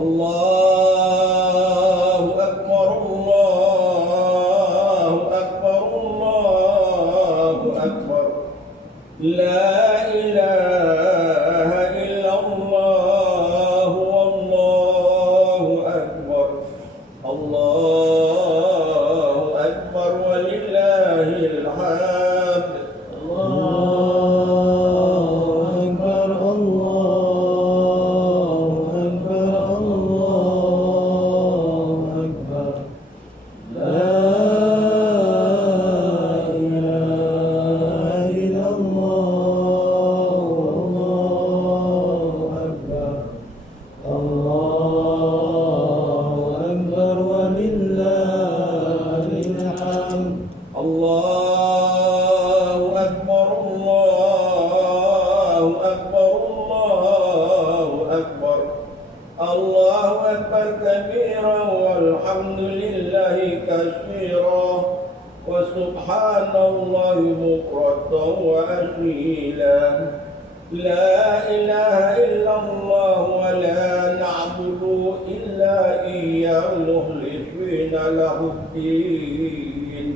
Allahu Akbar, Allahu Akbar, Allahu Akbar. La ilaha illallah, wallahu akbar. Allahu Akbar walillahil hamd. Allahu Akbar, Allahu Akbar, Allahu Akbar. Allahu Akbar kabiran walhamdulillahi katsiran wa subhanallahi bukratan wa asila. La ilaha illallah wa la na'budu illa iyyahu mukhlishina lahuddin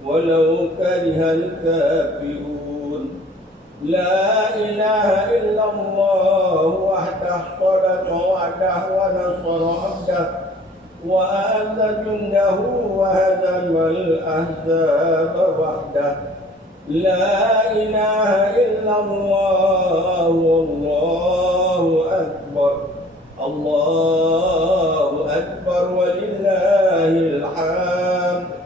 walau karihal kafirun. La ilaha illallah wahdahu sadaqa wa'dahu wa nasara abdahu wa a'adha jundahu wa hazamal ahzaba wahdahu. La ilaha illallah wallahu akbar. Allahu akbar walillahil hamd.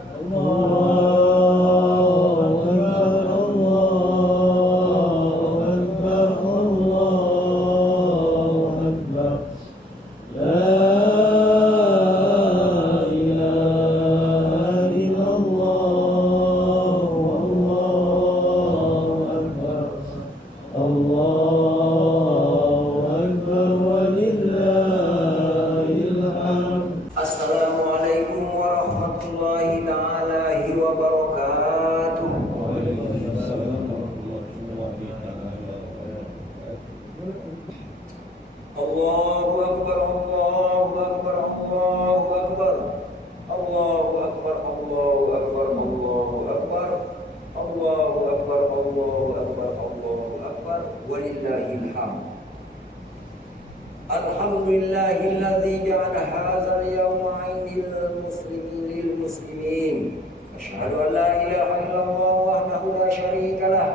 Assalamualaikum warahmatullahi ta'ala wabarakatuh. Allahu Akbar, Allahu Akbar, Allahu Akbar. Allahu Akbar, Allahu Akbar, Allahu Akbar. Allahu Akbar, Allahu Akbar, Allahu Akbar. Walillahil hamd. Alhamdulillahilladzi ja'ala hadzal yawma 'indal muslimin. Asyhadu an la ilaha illallah wahdahu la syarika lah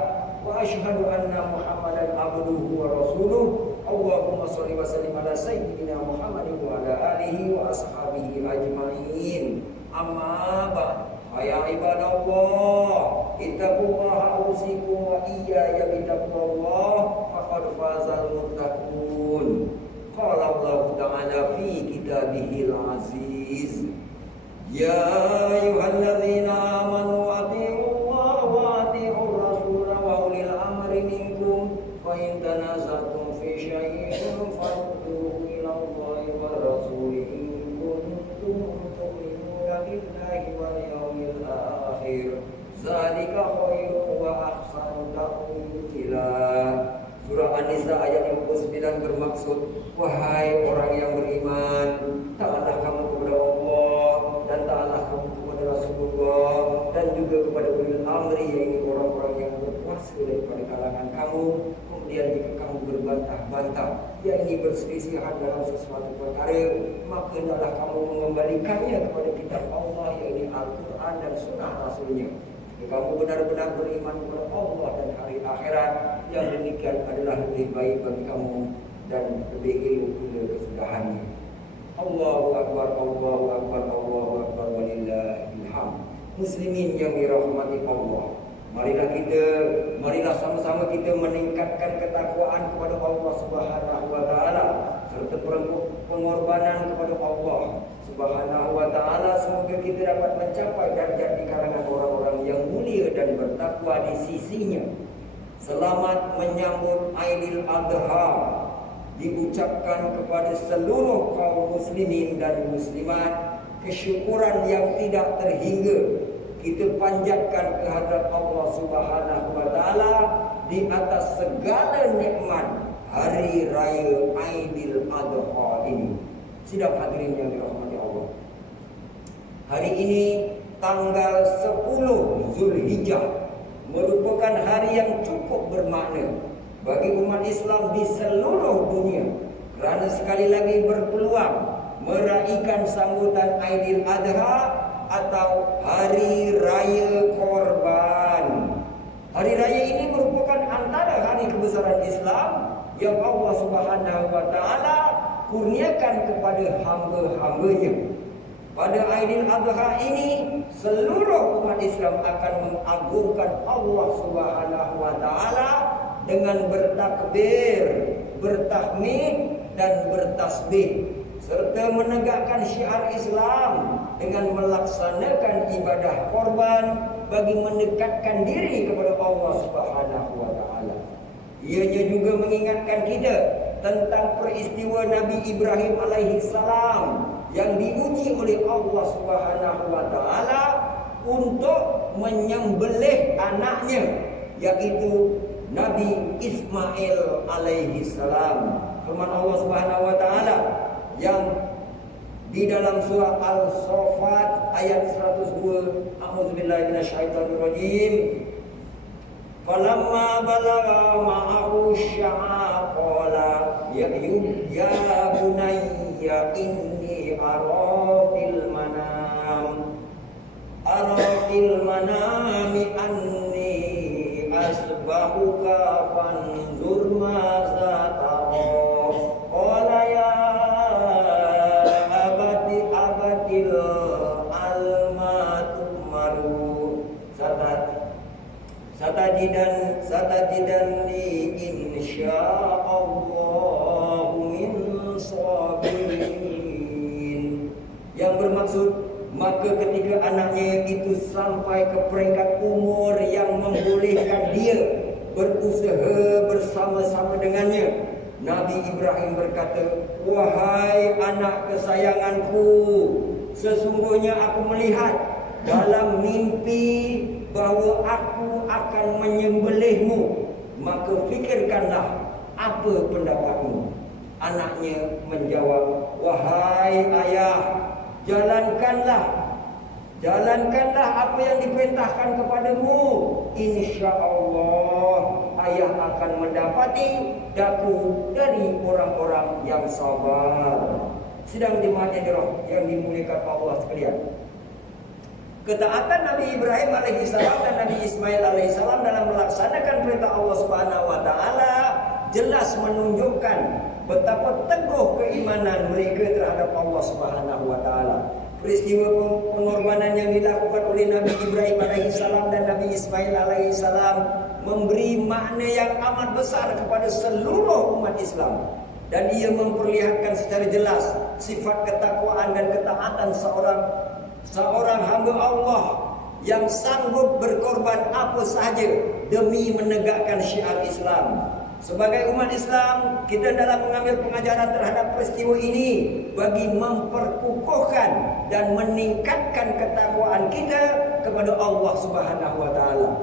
wa asyhadu anna Muhammadan abduhu wa rasuluh. Allahumma shalli wa sallim ala sayyidina Muhammadin wa ala alihi wa ashabihi ajma'in. Amma ba'd. Ya ibadallah, ittaqullaha usikum wa iyaya bittaqwallah faqad fazal muttaqun. Qala Allah Ta'ala fi kitabihil aziz. Ya ayyuhalladzina amanu athi'ullaha wa athi'ur rasula wa ulil amri minkum fa in tanaza'tum fi syai'in farudduhu ila Allahi wa rasulihi in kuntum tu'minuna billahi wal yawmil akhir. Zalika khairun wa ahsanu ta'wila. Surah An-Nisa ayat 29 bermaksud, wahai orang yang beriman, taatlah kamu kepada Allah dan taatlah kamu kepada Rasulullah dan juga kepada ulil amri, yaitu orang-orang yang berkuasa daripada kalangan kamu. Kemudian jika kamu berbantah-bantah, yakni berselisihan dalam sesuatu perkara, maka hendaklah kamu mengembalikannya kepada kitab Allah, yaitu Al-Quran dan Sunnah Rasulnya. Jika kamu benar-benar beriman kepada Allah dan hari akhirat, yang demikian adalah lebih baik bagi kamu dan lebih elok pada kesudahannya. Allahu Akbar, Allahu Akbar, Allahu Akbar walillahil hamd. Muslimin yang dirahmati Allah, marilah sama-sama kita meningkatkan ketakwaan kepada Allah Subhanahu wa taala serta pengorbanan kepada Allah Subhanahu wa taala. Semoga kita dapat mencapai darjat di kalangan orang-orang yang mulia dan bertakwa di sisinya. Selamat menyambut Aidil Adha diucapkan kepada seluruh kaum muslimin dan muslimat. Kesyukuran yang tidak terhingga kita panjatkan kehadrat Allah Subhanahu wa taala di atas segala nikmat hari raya Aidil Adha ini. Sidang hadirin yang dirahmati Allah. Hari ini tanggal 10 Zulhijjah merupakan hari yang cukup bermakna bagi umat Islam di seluruh dunia, kerana sekali lagi berpeluang meraihkan sambutan Aidil Adha atau Hari Raya Korban. Hari raya ini merupakan antara hari kebesaran Islam yang Allah Subhanahu wa taala kurniakan kepada hamba-hambanya. Pada Aidil Adha ini, seluruh umat Islam akan mengagungkan Allah Subhanahu wa taala dengan bertakbir, bertahmid dan bertasbih, serta menegakkan syiar Islam dengan melaksanakan ibadah korban bagi mendekatkan diri kepada Allah Subhanahu wa taala. Ianya juga mengingatkan kita tentang peristiwa Nabi Ibrahim alaihi salam yang diuji oleh Allah Subhanahu wa taala untuk menyembelih anaknya, yaitu Nabi Ismail alaihi salam. Firman Allah Subhanahu wa taala yang di dalam surah Al-Saffat ayat 102, a'udzubillahi minasyaitonirrajim. Falamma balagha ma'ahu sya'a qala ya bunayya inni ara fil manami anni asbahuka fanzur maza tara. Qala ya abatil almatumaru satajidanni insyaallah min sabirin. Yang bermaksud, maka ketika anaknya itu sampai ke peringkat umur yang membolehkan dia berusaha bersama-sama dengannya, Nabi Ibrahim berkata, wahai anak kesayanganku, sesungguhnya aku melihat dalam mimpi bahawa aku akan menyembelihmu, maka fikirkanlah apa pendapatmu. Anaknya menjawab, wahai ayah, jalankanlah apa yang diperintahkan kepadamu. InsyaAllah ayah akan mendapati daku dari orang-orang yang sabar. Sidang jemaat yang dimuliakan Allah sekalian, ketaatan Nabi Ibrahim alaihissalam dan Nabi Ismail alaihissalam dalam melaksanakan perintah Allah Subhanahu wa taala jelas menunjukkan betapa teguh keimanan mereka terhadap Allah Subhanahu wa taala. Peristiwa pengorbanan yang dilakukan oleh Nabi Ibrahim alaihissalam dan Nabi Ismail alaihissalam memberi makna yang amat besar kepada seluruh umat Islam, dan ia memperlihatkan secara jelas sifat ketakwaan dan ketaatan seorang hamba Allah yang sanggup berkorban apa sahaja demi menegakkan syiar Islam. Sebagai umat Islam, kita dalam mengambil pengajaran terhadap peristiwa ini bagi memperkukuhkan dan meningkatkan ketakwaan kita kepada Allah Subhanahu wa taala.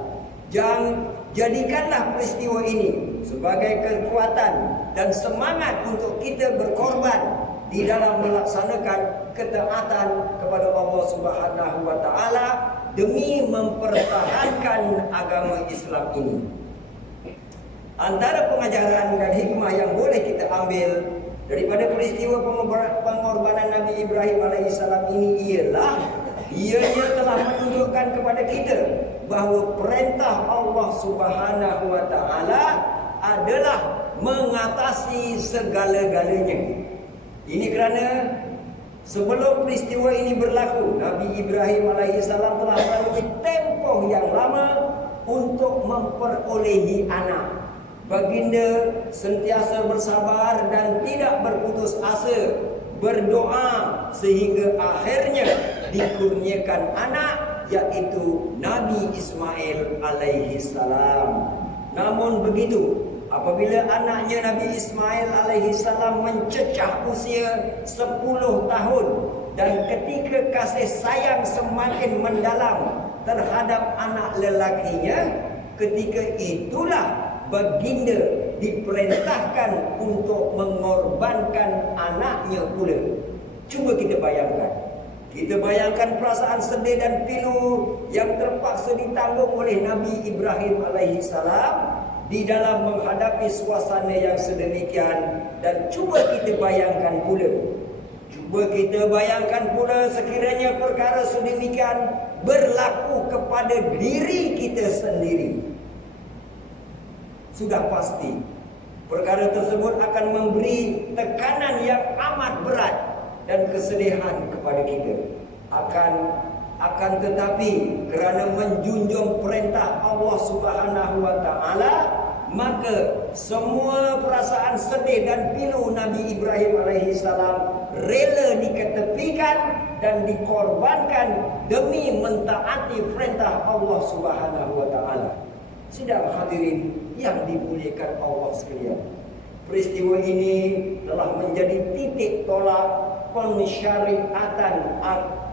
Jadikanlah peristiwa ini sebagai kekuatan dan semangat untuk kita berkorban di dalam melaksanakan ketaatan kepada Allah Subhanahu wa taala demi mempertahankan agama Islam ini. Antara pengajaran dan hikmah yang boleh kita ambil daripada peristiwa pengorbanan Nabi Ibrahim alaihissalam ini ialah ianya telah menunjukkan kepada kita bahawa perintah Allah Subhanahu wa taala adalah mengatasi segala-galanya. Ini kerana sebelum peristiwa ini berlaku, Nabi Ibrahim alaihissalam telah melalui tempoh yang lama untuk memperolehi anak. Baginda sentiasa bersabar dan tidak berputus asa, berdoa sehingga akhirnya dikurniakan anak, yaitu Nabi Ismail alaihi salam. Namun begitu, apabila anaknya Nabi Ismail alaihi salam mencecah usia 10 tahun dan ketika kasih sayang semakin mendalam terhadap anak lelakinya, ketika itulah baginda diperintahkan untuk mengorbankan anaknya pula. Cuba kita bayangkan. Kita bayangkan perasaan sedih dan pilu yang terpaksa ditanggung oleh Nabi Ibrahim alaihissalam di dalam menghadapi suasana yang sedemikian. Dan cuba kita bayangkan pula sekiranya perkara sedemikian berlaku kepada diri kita sendiri. Sudah pasti perkara tersebut akan memberi tekanan yang amat berat dan kesedihan kepada kita. Akan tetapi kerana menjunjung perintah Allah Subhanahu wa taala, maka semua perasaan sedih dan pilu Nabi Ibrahim alaihissalam rela diketepikan dan dikorbankan demi mentaati perintah Allah Subhanahu wa taala. Sidang hadirin yang dimuliakan Allah sekalian, peristiwa ini telah menjadi titik tolak pensyariatan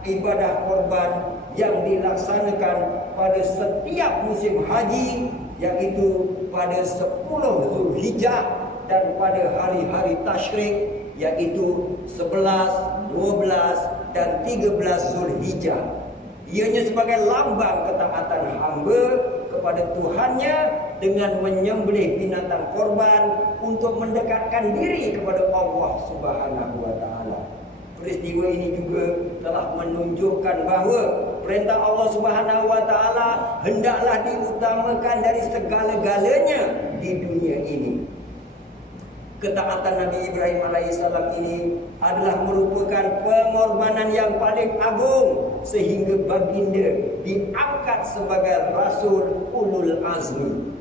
ibadah korban yang dilaksanakan pada setiap musim haji, yaitu pada 10 Zulhijjah dan pada hari-hari tasyrik, yaitu 11, 12 dan 13 Zulhijjah. Ianya sebagai lambang ketaatan hamba kepada Tuhannya dengan menyembelih binatang korban untuk mendekatkan diri kepada Allah Subhanahu wa taala. Peristiwa ini juga telah menunjukkan bahawa perintah Allah Subhanahu wa taala hendaklah diutamakan dari segala-galanya di dunia ini. Ketaatan Nabi Ibrahim alaihissalam ini adalah merupakan pengorbanan yang paling agung sehingga baginda diangkat sebagai Rasul Ulul Azmi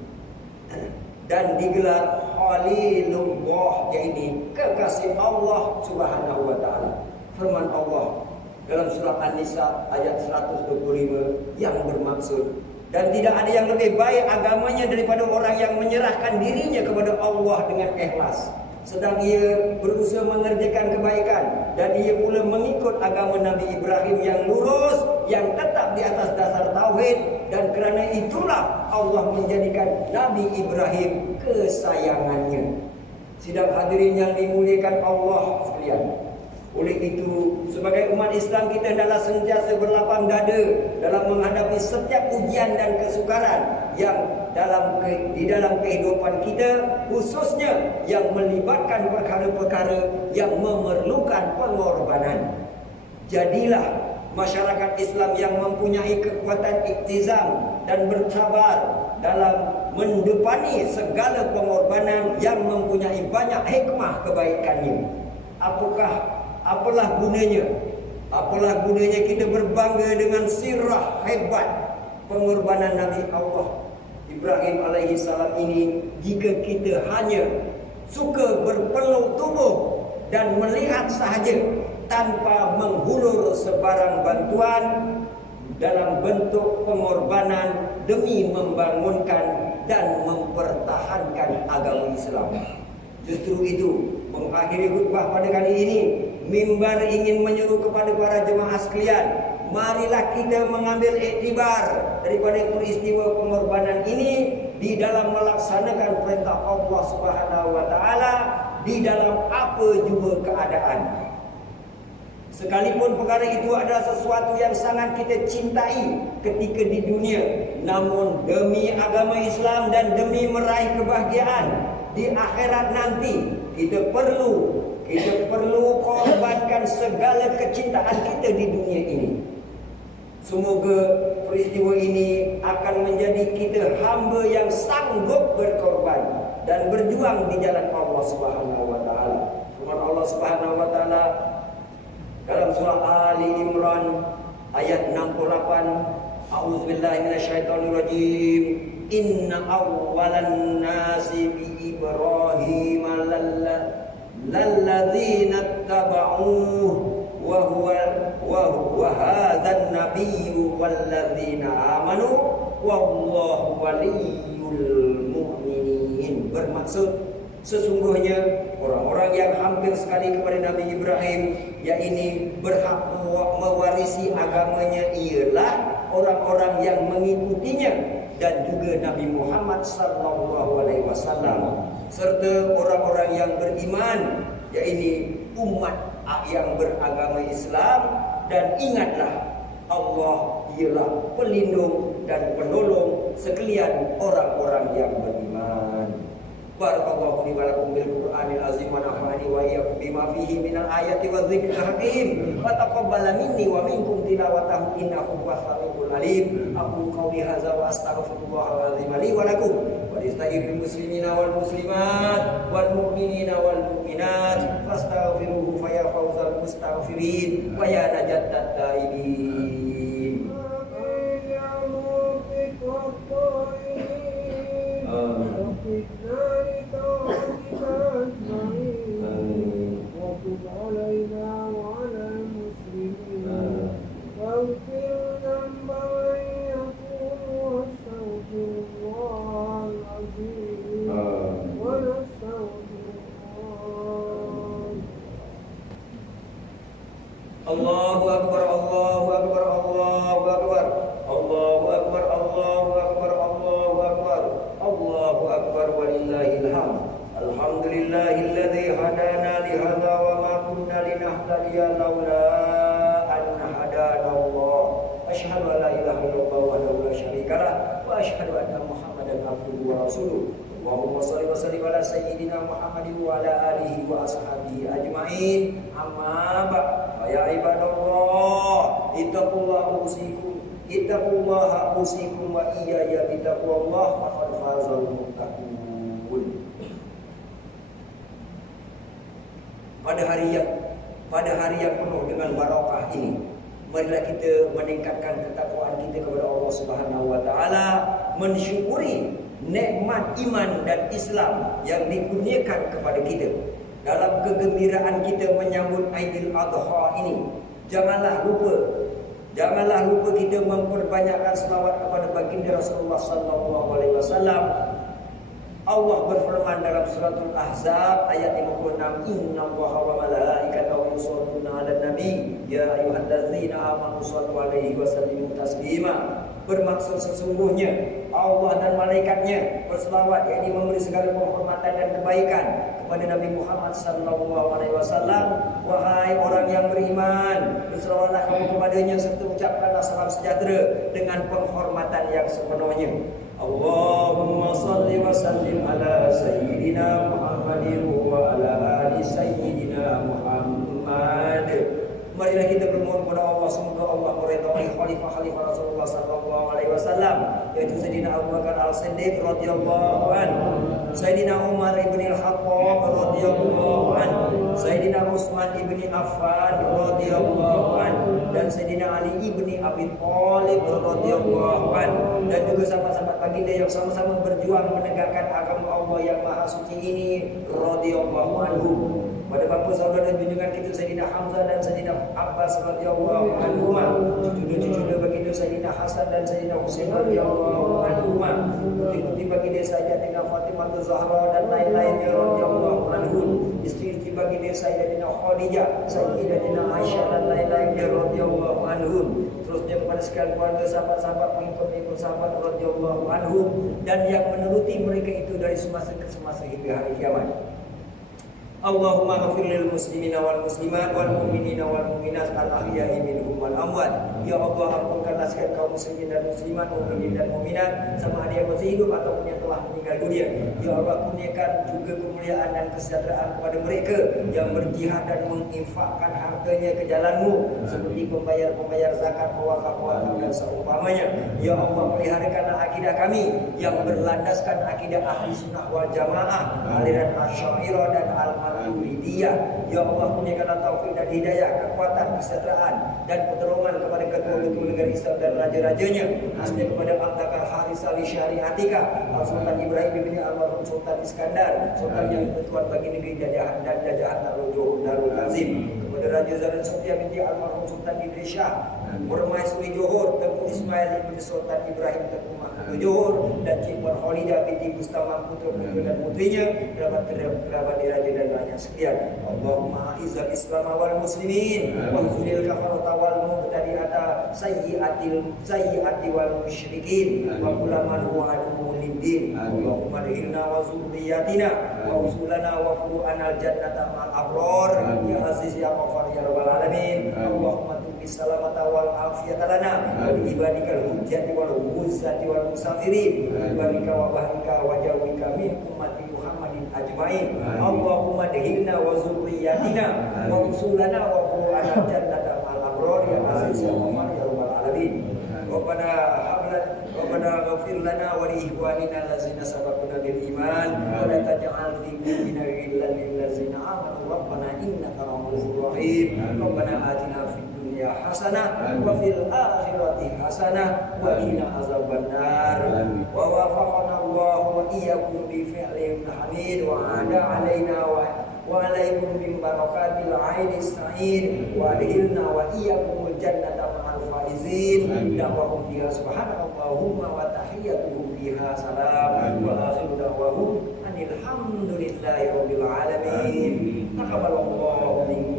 dan digelar Khalilullah, yaitu kekasih Allah Subhanahu wa taala. Firman Allah dalam surat An-Nisa ayat 125 yang bermaksud, dan tidak ada yang lebih baik agamanya daripada orang yang menyerahkan dirinya kepada Allah dengan ikhlas, sedang ia berusaha mengerjakan kebaikan, dan ia pula mengikut agama Nabi Ibrahim yang lurus, yang tetap di atas dasar tauhid. Dan kerana itulah Allah menjadikan Nabi Ibrahim kesayangannya. Sidang hadirin yang dimuliakan Allah sekalian, oleh itu, sebagai umat Islam, kita hendaklah sentiasa berlapang dada dalam menghadapi setiap ujian dan kesukaran yang di dalam kehidupan kita, khususnya yang melibatkan perkara-perkara yang memerlukan pengorbanan. Jadilah masyarakat Islam yang mempunyai kekuatan iktizam dan bersabar dalam mendepani segala pengorbanan yang mempunyai banyak hikmah kebaikannya. Apalah gunanya kita berbangga dengan sirah hebat pengorbanan Nabi Allah Ibrahim alaihissalam ini jika kita hanya suka berpeluh tubuh dan melihat sahaja tanpa menghulur sebarang bantuan dalam bentuk pengorbanan demi membangunkan dan mempertahankan agama Islam. Justru itu, mengakhiri khutbah pada kali ini, mimbar ingin menyeru kepada para jemaah sekalian, marilah kita mengambil iktibar daripada peristiwa pengorbanan ini di dalam melaksanakan perintah Allah Subhanahu wa taala di dalam apa jua keadaan. Sekalipun perkara itu adalah sesuatu yang sangat kita cintai ketika di dunia, namun demi agama Islam dan demi meraih kebahagiaan di akhirat nanti, kita perlu korbankan segala kecintaan kita di dunia ini. Semoga peristiwa ini akan menjadi kita hamba yang sanggup berkorban dan berjuang di jalan Allah Subhanahu wa taala. Firman Allah Subhanahu wa taala dalam surah Ali Imran ayat 68, A'udzubillahi minasyaitonirrajim. Inna awwalan nasi bi Ibrahim lalladzina tabauhu wa hadzan nabiyyu walladzina amanu wallahu waliyyul mu'minin. Bermaksud, sesungguhnya orang-orang yang hampir sekali kepada Nabi Ibrahim, yakni berhak mewarisi agamanya, ialah orang-orang yang mengikutinya dan juga Nabi Muhammad sallallahu alaihi wasallam. serta orang-orang yang beriman, yaitu umat yang beragama Islam. Dan ingatlah, Allah ialah pelindung dan penolong sekalian orang-orang yang beriman. Barakallahu li wa lakum bil Qur'anil azim wa nafa'ani wa iyyakum bima fihi minal ayati wa dzikril hakim. Wa taqabbal minni wa minkum tilawatahu innahu huwas samiul alim. Aku qouli hadza wa astaghfirullahal azim li wa lakum wa lisairil muslimina wal muslimat wal mu'minina wal mu'minat fastaghfiruhu fa ya fawzal mustaghfirin wa ya najattat taibin. وتب علينا وعلى المسلمين واغفر ذنب من يقول واستغفر الله العظيم ونستغفر الله. Allahu akbar, Allahu akbar, Allahu akbar, Allahu akbar, Allahu akbar, Allahu akbar, Allahu akbar walillahil hamd. Alhamdulillahilladzi hadana li hadza wa ma kunna linahtadiya laula an hadana Allah. Asyhadu an la ilaha illallah wahdahu la syarika lah wa asyhadu anna Muhammadan abduhu wa rasuluh. Allahumma shalli wa sallim ala sayyidina Muhammadin wa ala alihi wa ashabihi ajmain. Amma ba'd. Ya ibadallah, ittaqullaha usikum wa iyaya bittaqwallah faqad fazal muttaqun. Pada hari yang penuh dengan barakah ini, marilah kita meningkatkan ketakwaan kita kepada Allah Subhanahu wa taala, mensyukuri nikmat iman dan Islam yang dikurniakan kepada kita. Dalam kegembiraan kita menyambut Aidil Adha ini, janganlah lupa kita memperbanyakkan selawat kepada baginda Rasulullah sallallahu alaihi wasallam. Allah berfirman dalam suratul Ahzab ayat 56, Innallaha wa malaikatahu yusholluna 'alan nabi ya ayyuhallazina amanu shallu 'alaihi wa sallimu taslima. Bermaksud sesungguhnya Allah dan malaikatnya berselawat, yakni memberi segala penghormatan dan kebaikan kepada Nabi Muhammad sallallahu alaihi wasallam. Wahai orang yang beriman, berselawatlah kamu kepadanya serta ucapkanlah salam sejahtera dengan penghormatan yang sepenuhnya. Allahumma salli wa sallim ala sayyidina Muhammadin wa ala ali sayyidina Muhammad. Marilah kita bermohon kepada Allah, semoga Allah meridhai khalifah Rasulullah sallallahu alaihi wasallam, yaitu Sayyidina Abu Bakar As-Siddiq radhiyallahu anhu, Sayyidina Umar ibn al-Khattab radhiyallahu anhu, Sayyidina Utsman ibn Affan radhiyallahu anhu, dan Sayyidina Ali ibn Abi Thalib radhiyallahu anhu, dan juga sahabat-sahabat baginda yang sama-sama berjuang menegakkan agama Allah yang maha suci ini radhiyallahu anhu. Pada bapa saudara junjungan kita Sayyidina Hamzah dan Sayyidina Abbas radhiyallahu anhuma, cucu-cucu baginda Sayyidina Hasan dan Sayyidina Husain radhiyallahu anhuma, putri-putri baginda Sayyidatina Fatimah Zahra dan lain-lainnya radhiyallahu anhum, istri-istri baginda Sayyidatina Khadijah, Sayyidatina Aisyah dan lain-lainnya radhiyallahu anhum. Terusnya kepada sekalian keluarga, sahabat-sahabat, pengikut-pengikut sahabat radhiyallahu anhum, dan yang menuruti mereka itu dari semasa ke semasa hingga hari kiamat. Allahumma ghafir lil muslimina wal muslimat wal mu'minina wal mu'minat al ahya'i minhum wal amwat. Ya Allah, ampunkanlah sekalian kaum muslimin dan muslimat, mukminin dan mukminat, sama ada yang masih hidup ataupun yang telah meninggal dunia. Ya Allah, kurniakan juga kemuliaan dan kesejahteraan kepada mereka yang berjihad dan menginfakkan hartanya ke jalan-Mu, seperti pembayar-pembayar zakat, pewakaf-pewakaf dan seumpamanya. Ya Allah, peliharakanlah akidah kami yang berlandaskan akidah ahli sunnah wal jamaah, aliran Asy'ariyah dan Al-Maturidiyah. Ya Allah, kurniakanlah taufik dan hidayah, kekuatan, kesejahteraan dan pertolongan kepada ketua-ketua negara Islam dan raja-rajanya, khususnya kepada Al-Takar Haris Ali Syariatika, Al-Sultan Ibrahim bin Almarhum Sultan Iskandar, Sultan yang bertuan bagi negeri jajahan dan jajahan Darul Azim, kepada Raja Zahran Sofia binti Almarhum Sultan Idris Shah, Permaisuri Johor Tengku Ismail bin Sultan Ibrahim Tengku Mahmud Johor, dan Cik Puan Khalidah binti Mustamam putra-putra dan putrinya, kerabat diraja dan rakyat sekalian. Allahumma izzal Islam wal muslimin wa khzulil kafarata wal mubtadi'ata sayyi'ati wal musyrikin wa kullaman huwa aduwwun lid-din. Allahumma inna wa zurriyatina wa usulana wa furu'ana al-jannata ma'al abrar ya aziz ya ghafar ya rabbal alamin. Allahumma tu'is salamata wal afiyata lana wa li ibadikal hujjati wal wuzzati wal musafirin wa bika wa bahrika wa jawika min ummati Muhammadin ajmain. Allahumma dahilna wa zurriyatina wa usulana wa furu'ana al-jannata ma'al abrar ya aziz ya ghafar ya rabbal alamin. Rabbana ighfir lana wa li ikhwanina allazina sabaquna bil iman wa la taj'al fi qulubina ghillan lil ladzina amanu rabbana innaka ra'ufur rahim. Rabbana atina fid dunya hasanah wa fil akhirati hasanah wa qina azabannar. Wa wafaqana Allah wa iyyakum bi fi'lil hamid wa ada alaina wa alaikum min barakatil ainis sa'id wa adhilna wa iyyakumul jannata ma'al faizin. Da'wahum fiha subhanakallahumma wa tahiyyatuhum fiha salam wa akhiru da'wahum anil hamdulillahi rabbil alamin. Taqabbalallahu minkum